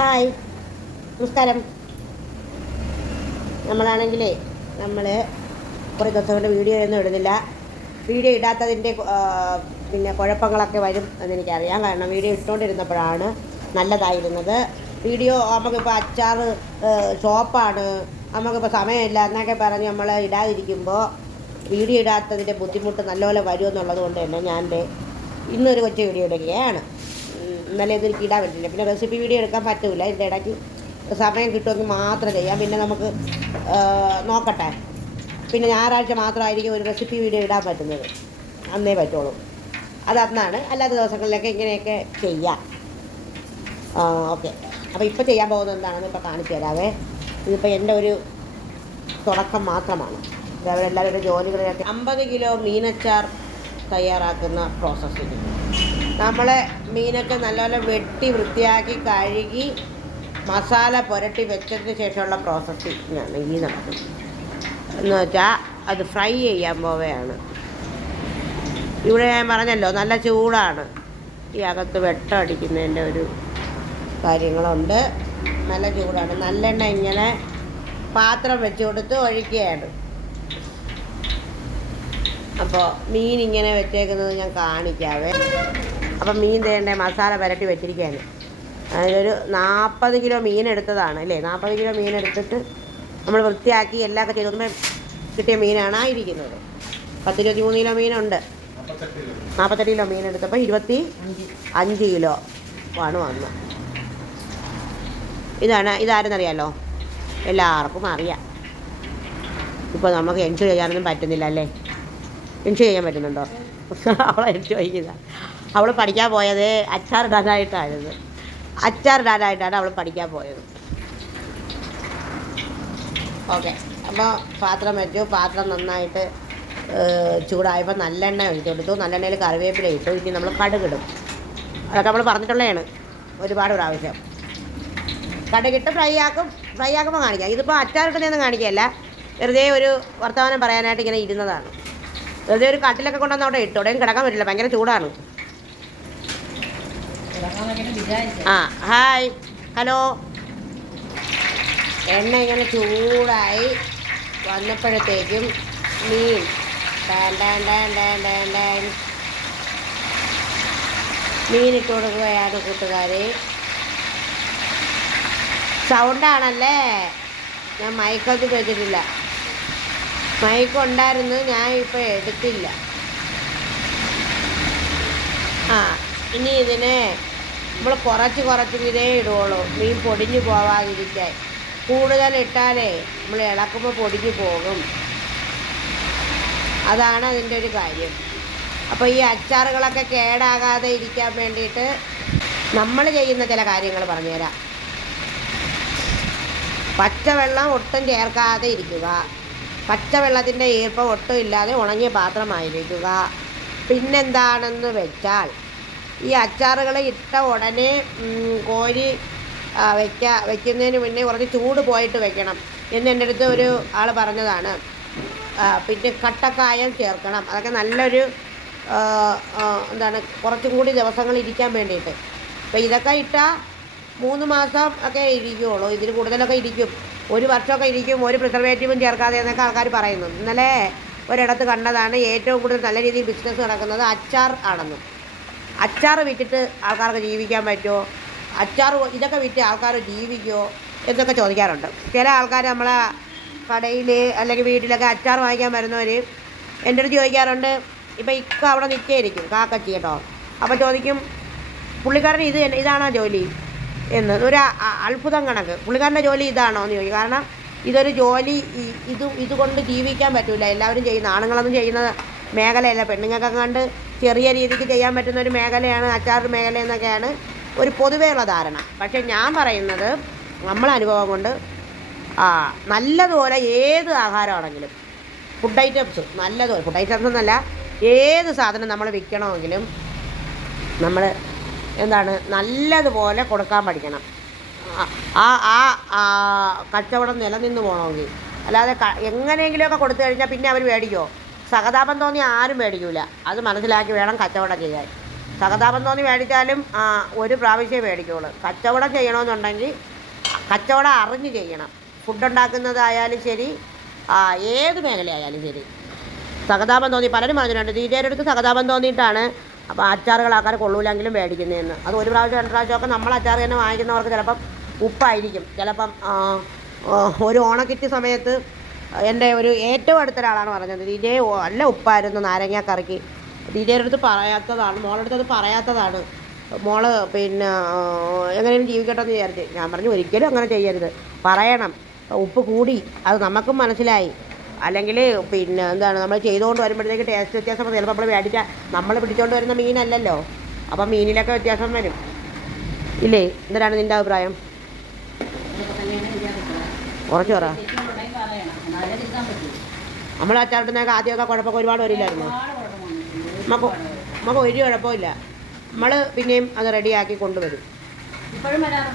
Hi. നമസ്കാരം. നമ്മളാണെങ്കിലേ നമ്മൾ കുറേ ദിവസം കൊണ്ട് വീഡിയോ ഒന്നും ഇടുന്നില്ല. വീഡിയോ ഇടാത്തതിന്റെ പിന്നെ കുഴപ്പങ്ങളൊക്കെ വരും എന്നെനിക്കറിയാം. കാരണം വീഡിയോ ഇട്ടുകൊണ്ടിരുന്നപ്പോഴാണ് നല്ലതായിരുന്നത്. വീഡിയോ നമുക്കിപ്പോൾ അച്ചാർ ഷോപ്പാണ് നമുക്കിപ്പോൾ സമയമില്ല എന്നൊക്കെ പറഞ്ഞ് നമ്മൾ ഇടാതിരിക്കുമ്പോൾ വീഡിയോ ഇടാത്തതിന്റെ ബുദ്ധിമുട്ട് നല്ലപോലെ വരുമെന്നുള്ളത് കൊണ്ട് തന്നെ ഞാൻ ഇന്നൊരു കൊച്ചു വീഡിയോ ഇടുകയാണ്. ഇന്നലെ ഇതൊരു ഇടാൻ പറ്റില്ല പിന്നെ റെസിപ്പി വീഡിയോ എടുക്കാൻ പറ്റില്ല ഇതിന്റെ ഇടയ്ക്ക് സമയം കിട്ടുമെങ്കിൽ മാത്രം ചെയ്യാം. പിന്നെ നമുക്ക് നോക്കട്ടെ. പിന്നെ ഞായറാഴ്ച മാത്രമായിരിക്കും ഒരു റെസിപ്പി വീഡിയോ ഇടാൻ പറ്റുന്നത്. അന്നേ പറ്റുള്ളൂ. അത് അന്നാണ്. അല്ലാത്ത ദിവസങ്ങളിലൊക്കെ ഇങ്ങനെയൊക്കെ ചെയ്യാം. ഓക്കെ. അപ്പോൾ ഇപ്പോൾ ചെയ്യാൻ പോകുന്നത് എന്താണെന്ന് ഇപ്പോൾ കാണിച്ചു തരാവേ. ഇതിപ്പോൾ എന്റെ ഒരു തുടക്കം മാത്രമാണ്. അവരെല്ലാവരുടെ ജോലികളിലൊക്കെ അമ്പത് കിലോ മീനച്ചാർ തയ്യാറാക്കുന്ന പ്രോസസ്സിങ് നമ്മൾ മീനൊക്കെ നല്ലപോലെ വെട്ടി വൃത്തിയാക്കി കഴുകി മസാല പുരട്ടി വെച്ചതിന് ശേഷമുള്ള പ്രോസസ്സിങ്ങാണ് ഈ നടക്കുന്നത് എന്ന് വെച്ചാൽ അത് ഫ്രൈ ചെയ്യാൻ പോവുകയാണ്. ഇവിടെ ഞാൻ പറഞ്ഞല്ലോ നല്ല ചൂടാണ്. ഈ അകത്ത് വെട്ടം അടിക്കുന്നതിന്റെ ഒരു കാര്യങ്ങളുണ്ട്. നല്ല ചൂടാണ്. നല്ലെണ്ണ ഇങ്ങനെ പാത്രം വെച്ച് കൊടുത്ത് ഒഴിക്കുകയാണ്. അപ്പോൾ മീൻ ഇങ്ങനെ വെച്ചേക്കുന്നത് ഞാൻ കാണിക്കാവേ. അപ്പം മീൻ തേണ്ട മസാല പുരട്ടി വെച്ചിരിക്കാൻ അതിലൊരു നാൽപ്പത് കിലോ മീൻ എടുത്തതാണ് അല്ലേ? നാൽപ്പത് കിലോ മീൻ എടുത്തിട്ട് നമ്മൾ വൃത്തിയാക്കി എല്ലാം ഒക്കെ ചെയ്തുമ്പോൾ കിട്ടിയ മീനാണ് ആയിരിക്കുന്നത്. ഇരിക്കുന്നത് പത്തിരുപത്തി മൂന്ന് കിലോ മീനുണ്ട്. നാൽപ്പത്തെട്ട് കിലോ മീൻ എടുത്തപ്പോൾ ഇരുപത്തി അഞ്ച് കിലോ ആണ് വന്നത്. ഇതാണ് ഇതാരെന്നറിയാലോ? എല്ലാവർക്കും അറിയാം. ഇപ്പോൾ നമുക്ക് എൻജോയ് ചെയ്യാനൊന്നും പറ്റുന്നില്ല അല്ലേ? എൻജോയ് ചെയ്യാൻ പറ്റുന്നുണ്ടോ? അവളെ എൻജോയ് ചെയ്ത അവൾ പഠിക്കാൻ പോയത് അച്ചാറിടാനായിട്ടായിരുന്നു അച്ചാറിടാനായിട്ടാണ് അവൾ പഠിക്കാൻ പോയത്. ഓക്കെ. അപ്പോൾ പാത്രം വെച്ചു. പാത്രം നന്നായിട്ട് ചൂടായപ്പോൾ നല്ലെണ്ണ ഒഴിച്ചു കൊടുത്തു. നല്ലെണ്ണയിൽ കറിവേപ്പില ഇട്ടു. ഇനി നമ്മൾ കടുകിടും. അതൊക്കെ നമ്മൾ പറഞ്ഞിട്ടുള്ളതാണ് ഒരുപാട് പ്രാവശ്യം. കടുകിട്ട് ഫ്രൈ ആക്കും. ഫ്രൈ ആക്കുമ്പോൾ കാണിക്കാം. ഇതിപ്പോൾ അച്ചാറിട്ടുന്നതെന്ന് കാണിക്കുകയല്ല. വെറുതെ ഒരു വർത്തമാനം പറയാനായിട്ട് ഇങ്ങനെ ഇരുന്നതാണ്. വെറുതെ ഒരു കട്ടിലൊക്കെ കൊണ്ടുവന്ന് അവിടെ ഇട്ടു. അവിടെയും കിടക്കാൻ പറ്റില്ല. ഭയങ്കര ചൂടാണ്. ആ ഹായ്. ഹലോ. എണ്ണ ഇങ്ങനെ ചൂടായി വന്നപ്പോഴത്തേക്കും മീൻ. ഇട്ട് കൊടുക്കുകയാണ് കൂട്ടുകാരെ. സൗണ്ടാണല്ലേ? ഞാൻ മൈക്കൊന്നും വെച്ചിട്ടില്ല മൈക്ക് ഉണ്ടായിരുന്നു ഞാൻ ഇപ്പോൾ എടുത്തില്ല. ആ ഇനി ഇതിനെ നമ്മൾ കുറച്ച് കുറച്ച് ഇതേ ഇടുകയുള്ളൂ മീൻ പൊടിഞ്ഞു പോവാതിരിക്കാൻ. കൂടുതൽ ഇട്ടാലേ നമ്മൾ ഇളക്കുമ്പോൾ പൊടിഞ്ഞു പോകും. അതാണ് അതിന്റെ ഒരു കാര്യം. അപ്പോൾ ഈ അച്ചാറുകളൊക്കെ കേടാകാതെ ഇരിക്കാൻ വേണ്ടിയിട്ട് നമ്മൾ ചെയ്യുന്ന ചില കാര്യങ്ങൾ പറഞ്ഞുതരാം. പച്ചവെള്ളം ഒട്ടും ചേർക്കാതെ ഇരിക്കുക. പച്ചവെള്ളത്തിന്റെ ഈർപ്പം ഒട്ടും ഇല്ലാതെ ഉണങ്ങിയ പാത്രമായിരിക്കുക. പിന്നെന്താണെന്ന് വെച്ചാൽ ഈ അച്ചാറുകൾ ഇട്ട ഉടനെ കോരി ആ, വയ്ക്കുന്നതിന് മുന്നേ കുറച്ച് ചൂട് പോയിട്ട് വെക്കണം. എന്ന് എന്റെ അടുത്ത് ഒരു ആൾ പറഞ്ഞതാണ്. പിന്നെ കട്ടക്കായം ചേർക്കണം. അതൊക്കെ നല്ലൊരു എന്താണ് കുറച്ചും കൂടി ദിവസങ്ങൾ ഇരിക്കാൻ വേണ്ടിയിട്ട്. അപ്പോൾ ഇതൊക്കെ ഇട്ടാൽ മൂന്ന് മാസം ഒക്കെ ഇരിക്കുകയുള്ളൂ ഇതിൽ കൂടുതലൊക്കെ ഇരിക്കും. ഒരു വർഷമൊക്കെ ഇരിക്കും. ഒരു പ്രിസർവേറ്റീവും ചേർക്കാതെ എന്നൊക്കെ ആൾക്കാർ പറയുന്നു. ഇന്നലെ ഒരിടത്ത് കണ്ടതാണ് ഏറ്റവും കൂടുതൽ നല്ല രീതിയിൽ ബിസിനസ് നടക്കുന്നത് അച്ചാർ ആണെന്നും. അച്ചാർ വിറ്റിട്ട് ആൾക്കാർക്ക് ജീവിക്കാൻ പറ്റുമോ? അച്ചാർ ഇതൊക്കെ വിറ്റ് ആൾക്കാർ ജീവിക്കുമോ? എന്നൊക്കെ ചോദിക്കാറുണ്ട്. ചില ആൾക്കാർ നമ്മളെ കടയിൽ അല്ലെങ്കിൽ വീട്ടിലൊക്കെ അച്ചാർ വാങ്ങിക്കാൻ വരുന്നവർ എന്റെ അടുത്ത് ചോദിക്കാറുണ്ട് ഇപ്പം ഇക്ക അവിടെ നിൽക്കുകയായിരിക്കും കാക്കച്ചി കേട്ടോ. അപ്പോൾ ചോദിക്കും പുള്ളിക്കാരൻ ഇത് ഇതാണോ ജോലി? എന്ന്. ഒരു അത്ഭുതം കണക്ക്. പുള്ളിക്കാരന്റെ ജോലി ഇതാണോ എന്ന് ചോദിക്കും. കാരണം ഇതൊരു ജോലി ഇത് ഇതുകൊണ്ട് ജീവിക്കാൻ പറ്റില്ല എല്ലാവരും ചെയ്യുന്ന ആണുങ്ങളൊന്നും ചെയ്യുന്ന മേഖലയല്ല. പെണ്ണുങ്ങൾക്കൊക്കെ കണ്ട് ചെറിയ രീതിക്ക് ചെയ്യാൻ പറ്റുന്ന ഒരു മേഖലയാണ് അച്ചാർ മേഖല എന്നൊക്കെയാണ് ഒരു പൊതുവെയുള്ള ധാരണ. പക്ഷേ ഞാൻ പറയുന്നത് നമ്മളെ അനുഭവം കൊണ്ട് ആ നല്ലതുപോലെ ഏത് ആഹാരമാണെങ്കിലും ഫുഡ് ഐറ്റംസ് നല്ലതുപോലെ ഫുഡ് ഐറ്റംസ് എന്നല്ല ഏത് സാധനം നമ്മൾ വിൽക്കണമെങ്കിലും നമ്മൾ എന്താണ് നല്ലതുപോലെ കൊടുക്കാൻ പഠിക്കണം. ആ- ആ കച്ചവടം നിലനിന്ന് പോകണമെങ്കിൽ. അല്ലാതെ എങ്ങനെയെങ്കിലുമൊക്കെ കൊടുത്തു കഴിഞ്ഞാൽ പിന്നെ അവർ മേടിക്കുമോ സഹതാപം തോന്നി ആരും മേടിക്കില്ല അത് മനസ്സിലാക്കി വേണം കച്ചവടം ചെയ്യാൻ. സഹതാപം തോന്നി മേടിച്ചാലും ഒരു പ്രാവശ്യം മേടിക്കുകയുള്ളൂ കച്ചവടം ചെയ്യണമെന്നുണ്ടെങ്കിൽ കച്ചവടം അറിഞ്ഞ് ചെയ്യണം. ഫുഡ് ഉണ്ടാക്കുന്നതായാലും ശരി ഏത് മേഖലയായാലും ശരി. സഹതാപം തോന്നി പലരും പറഞ്ഞിട്ടുണ്ട് ദീജയുടെ അടുത്ത് സഹതാപം തോന്നിയിട്ടാണ് അപ്പോൾ അച്ചാറുകൾ ആൾക്കാർ കൊള്ളൂലെങ്കിലും മേടിക്കുന്നതെന്ന്. അത് ഒരു പ്രാവശ്യം രണ്ട് പ്രാവശ്യമൊക്കെ നമ്മൾ അച്ചാർ തന്നെ വാങ്ങിക്കുന്നവർക്ക് ചിലപ്പം ഉപ്പായിരിക്കും. ചിലപ്പം ഒരു ഓണക്കിറ്റ് സമയത്ത് എന്റെ ഒരു ഏറ്റവും അടുത്ത ഒരാളാണ് പറഞ്ഞത് ദീജയെ നല്ല ഉപ്പായിരുന്നു നാരങ്ങാക്കറിക്ക്. ദീജയുടെ അടുത്ത് പറയാത്തതാണ് മോളുടെ അടുത്ത് അത് പറയാത്തതാണ്. മോൾ പിന്നെ എങ്ങനെയും ജീവിക്കട്ടെ എന്ന് വിചാരിച്ച്. ഞാൻ പറഞ്ഞു ഒരിക്കലും അങ്ങനെ ചെയ്യരുത്. പറയണം. ഉപ്പ് കൂടി. അത് നമുക്കും മനസ്സിലായി. അല്ലെങ്കിൽ പിന്നെ എന്താണ് നമ്മൾ ചെയ്തുകൊണ്ട് വരുമ്പോഴത്തേക്ക് ടേസ്റ്റ് വ്യത്യാസം വരും. ചിലപ്പോൾ നമ്മൾ മേടിച്ചാൽ നമ്മൾ പിടിച്ചുകൊണ്ട് വരുന്ന മീനല്ലല്ലോ. അപ്പം മീനിലൊക്കെ വ്യത്യാസം വരും. ഇല്ലേ? എന്തിനാണ് നിന്റെ അഭിപ്രായം? കുറച്ച് പറ. തെറ്റുകളുണ്ടെങ്കിൽ ആ ചേട്ടനൊക്കെ നമ്മൾ അച്ചാറിട്ടുന്നതൊക്കെ ആദ്യമൊക്കെ കുഴപ്പമൊക്കെ ഒരുപാട് വരില്ലായിരുന്നു. നമുക്ക് നമുക്ക് ഒരു കുഴപ്പമില്ല. നമ്മൾ പിന്നെയും അത് റെഡിയാക്കി കൊണ്ടുവരും.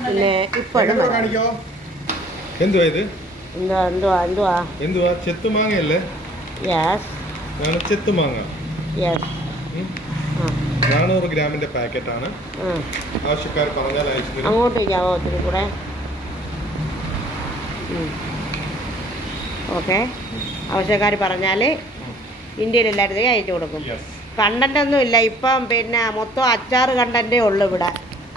പിന്നെ ഇപ്പോഴും എന്തുവാ ഇത്? എന്തുവാ എന്തുവാ എന്തുവാ? എന്തുവാ? ചെത്തുമാങ്ങയല്ലേ യെസ് ഇതാണ് ചെത്തുമാങ്ങ യെസ് നാനൂറ് ഗ്രാമിന്റെ പാക്കറ്റ് ആ. ആവശ്യക്കാർ പറഞ്ഞാൽ അയച്ചു അങ്ങോട്ട് ചെയ്യാമോ ഒത്തിരി കൂടെ? ഓക്കെ. ആവശ്യക്കാർ പറഞ്ഞാൽ ഇന്ത്യയിൽ എല്ലായിടത്തേക്കും അയച്ചു കൊടുക്കും. കണ്ടന്റ് ഒന്നും ഇല്ല. ഇപ്പം പിന്നെ മൊത്തം അച്ചാറ് കണ്ടന്റേ ഉള്ളൂ ഇവിടെ.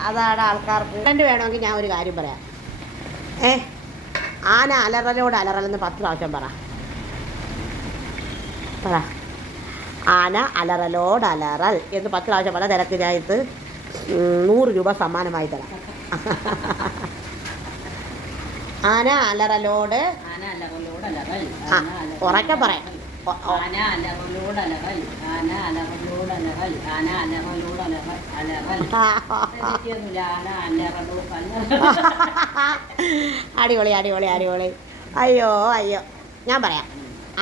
അതാണ് ആൾക്കാർക്ക്. കണ്ടന്റ് വേണമെങ്കിൽ ഞാൻ ഒരു കാര്യം പറയാം. ഏ? ആന അലറലോട് അലറലെന്ന് പത്ത് പ്രാവശ്യം പറ. പറ. ആന അലറലോട് അലറൽ എന്ന് പത്ത് പ്രാവശ്യം പറ തിരക്ക് ഞാൻ ഇത് ഉം, നൂറ് രൂപ സമ്മാനമായി തരാം. ആന അലറലോട്. ഉറക്കെ പറയാം ആന ആന അലറൽ ആന അടിപൊളി അടിപൊളി അടിപൊളി. അയ്യോ അയ്യോ. ഞാൻ പറയാം.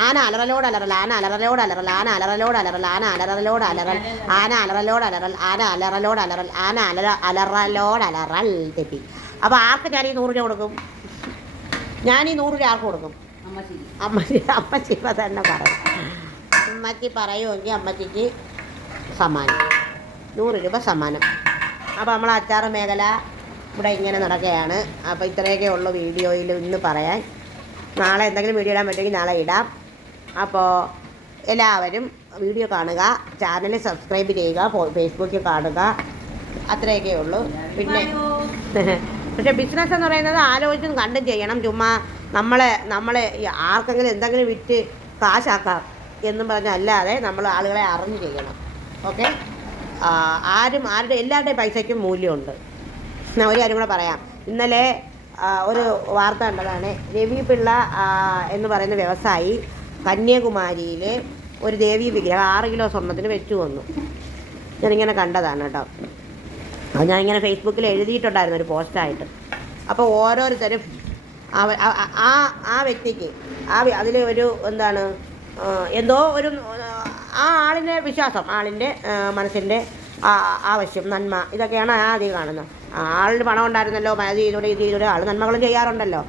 ആന അലറലോട് അലറൽ ആന അലറലോട് അലറൽ ആന അലറലോട് അലറൽ ആന അലറലോട് അലറൽ ആന അലറലോട് അലറൽ ആന അലറലോട് അലറൽ ആന അലറ അലറലോട് അലറൽ തെറ്റി. അപ്പോൾ ആർക്ക് ഞാൻ ഈ നൂറ് രൂപ കൊടുക്കും? ഞാൻ ഈ നൂറ് രൂപ ആർക്ക് കൊടുക്കും? അമ്മച്ചി അമ്മച്ചി ഇപ്പം തന്നെ പറയും. അമ്മച്ചി പറയുമെങ്കിൽ അമ്മച്ചിക്ക് സമ്മാനം. നൂറ് രൂപ സമ്മാനം. അപ്പോൾ നമ്മൾ അച്ചാർ മേഖല ഇവിടെ ഇങ്ങനെ നടക്കുകയാണ്. അപ്പോൾ ഇത്രയൊക്കെ ഉള്ളൂ വീഡിയോയിൽ ഇന്ന് പറയാൻ. നാളെ എന്തെങ്കിലും വീഡിയോ ഇടാൻ പറ്റുമെങ്കിൽ നാളെ ഇടാം. അപ്പോൾ എല്ലാവരും വീഡിയോ കാണുക ചാനൽ സബ്സ്ക്രൈബ് ചെയ്യുക ഫേസ്ബുക്കിൽ കാണുക. അത്രയൊക്കെ ഉള്ളൂ. പിന്നെ പക്ഷെ ബിസിനസ് എന്ന് പറയുന്നത് ആലോചിച്ചും കണ്ടും ചെയ്യണം. ചുമ്മാ നമ്മളെ നമ്മളെ ആർക്കെങ്കിലും എന്തെങ്കിലും വിറ്റ് കാശാക്കാം എന്നും പറഞ്ഞല്ലാതെ നമ്മൾ ആളുകളെ അറിഞ്ഞ് ചെയ്യണം. ഓക്കെ? ആരും ആരുടെ എല്ലാവരുടെയും പൈസയ്ക്കും മൂല്യമുണ്ട്. ഞാൻ ഒരു കാര്യം കൂടെ പറയാം. ഇന്നലെ ഒരു വാർത്ത കണ്ടതാണ്. രവി പിള്ള എന്ന് പറയുന്ന വ്യവസായി കന്യാകുമാരിയിൽ ഒരു ദേവീ വിഗ്രഹം ആറ് കിലോ സ്വർണത്തിന് വെച്ചു വന്നു. ഞാനിങ്ങനെ കണ്ടതാണ് കേട്ടോ. അത് ഞാൻ ഇങ്ങനെ ഫേസ്ബുക്കിൽ എഴുതിയിട്ടുണ്ടായിരുന്നു ഒരു പോസ്റ്റായിട്ട് അപ്പോൾ ഓരോരുത്തരും ആ- ആ- വ്യക്തിക്ക് ആ അതിൽ ഒരു എന്താണ് എന്തോ ഒരു ആ ആളിന്റെ വിശ്വാസം ആളിന്റെ മനസ്സിന്റെ ആവശ്യം നന്മ ഇതൊക്കെയാണ് ആദ്യം കാണുന്നത്. ആളിന് പണം ഉണ്ടായിരുന്നല്ലോ അത് ചെയ്തൂടെ ഇത് ചെയ്തൂടെ ആൾ നന്മകളും ചെയ്യാറുണ്ടല്ലോ.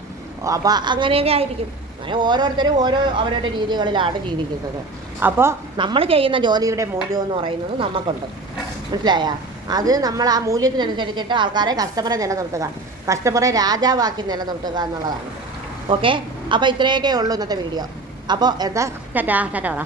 അപ്പോൾ അങ്ങനെയൊക്കെ ആയിരിക്കും. അങ്ങനെ ഓരോരുത്തരും ഓരോ അവരുടെ രീതികളിലാണ് ജീവിക്കുന്നത്. അപ്പോൾ നമ്മൾ ചെയ്യുന്ന ജോലിയുടെ മൂല്യം എന്ന് പറയുന്നത് നമുക്കുണ്ട് മനസ്സിലായ? അത് നമ്മൾ ആ മൂല്യത്തിനനുസരിച്ചിട്ട് ആൾക്കാരെ കസ്റ്റമറെ നിലനിർത്തുക. കസ്റ്റമറെ രാജാവാക്കി നിലനിർത്തുക എന്നുള്ളതാണ്. ഓക്കെ അപ്പോൾ ഇത്രയൊക്കെ ഉള്ളൂ ഇന്നത്തെ വീഡിയോ അപ്പോൾ എന്താ? ടാറ്റാ ടാറ്റാ